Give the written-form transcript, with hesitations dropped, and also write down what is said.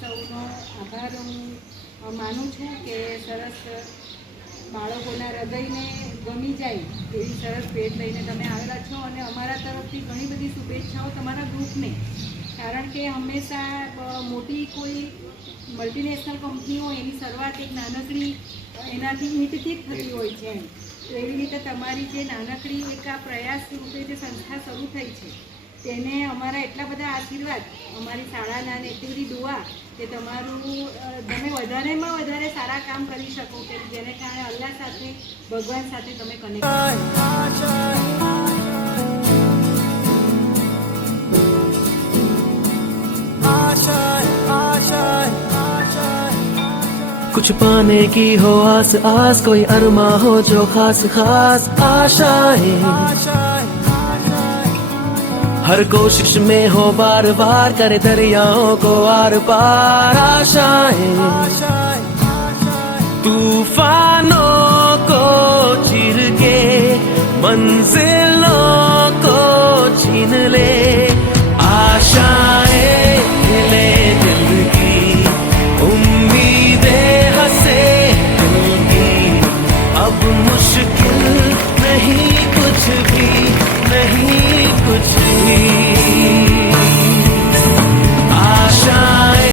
સૌનો આભાર હું માનું છું કે સરસ બાળકોના હૃદયને ગમી જાય એવી સરસ ભેટ લઈને તમે આવેલા છો અને અમારા તરફથી ઘણી બધી શુભેચ્છાઓ તમારા ગ્રુપને, કારણ કે હંમેશા મોટી કોઈ મલ્ટીનેશનલ કંપનીઓ એની શરૂઆત એક નાનકડી એનાથી ઈંટથી જ થતી હોય છે એમ. તો એવી રીતે તમારી જે નાનકડી એક આ પ્રયાસ રૂપે જે સંસ્થા શરૂ થઈ છે તેને અમારા એટલા બધા આશીર્વાદ, અમારી શાળાના અને એટલી બધી દુઆ કે તમારું તમે વધારેમાં વધારે સારા કામ કરી શકો કે જેને કારણે અલ્લાહ સાથે, ભગવાન સાથે તમે કનેક્ટ. कुछ पाने की हो आस आस, कोई अरमा हो जो खास खास आशाएं, हर कोशिश में हो बार बार, करे दरियाओं को आर पार आशाएं, तूफानों को चीर के मंजिल